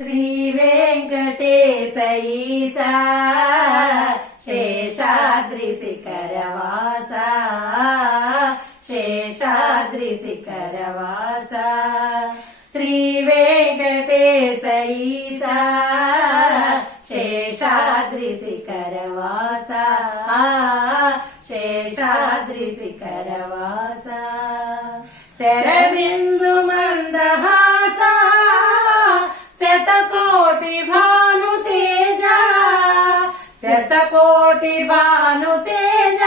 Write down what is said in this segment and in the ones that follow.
శ్రీ వెంకటేశ ఈశా శేషాద్రి శిఖరవాస శేషాద్రి శిఖరవాస శ్రీ వెంకటేశ ఈశా శేషాద్రి శిఖరవాస శేషాద్రి శిఖరవాస శరబిందు మందహాస శతకోటి భాను తేజ శతకోటి భాను తేజ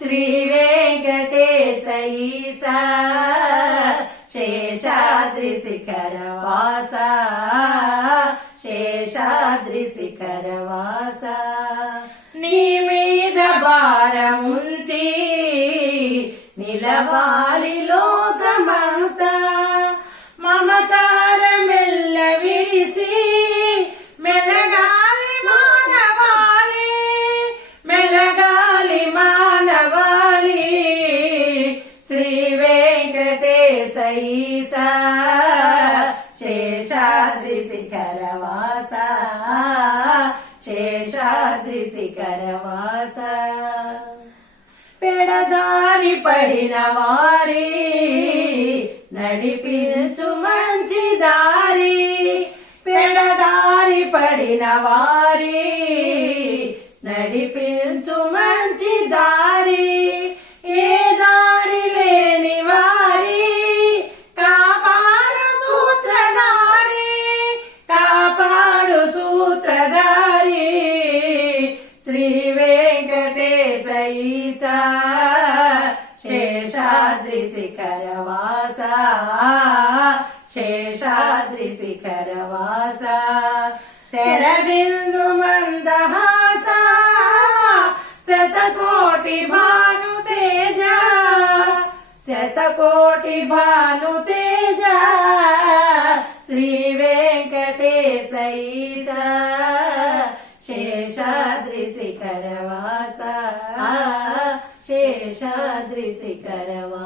శ్రీ వెంకటేశ ఈశా శేషాద్రి శిఖరవాస శేషాద్రి శిఖరవాస నీ మీద భారముంచి నిలవాలి లోకమంతా మమకారమెల్ల విరిసి మెలగాలి మానవాళి మెలగాలి మానవాళి శ్రీ వెంకటేశ ఈశా శేషాద్రి శిఖరవాస శేషాద్రి శిఖరవాస పెడదారి పడిన వారి నడిపించు మంచి దారి పెడదారి పడిన వారి నడిపించు మంచి దారి ఏ దారి లేని వారి కాపాడు సూత్రధారి కాపాడు సూత్రధారి శ్రీ వెంకటేశ ఈశా శేషాద్రి శిఖరవాస శేషాద్రి శిఖరవాస శరబిందు మందహాస శతకోటి భాను తేజ శతకోటి భాను తేజ శ్రీ వెంకటేశ ఈశా శేషాద్రి శిఖరవాస శేషాద్రి శిఖరవాస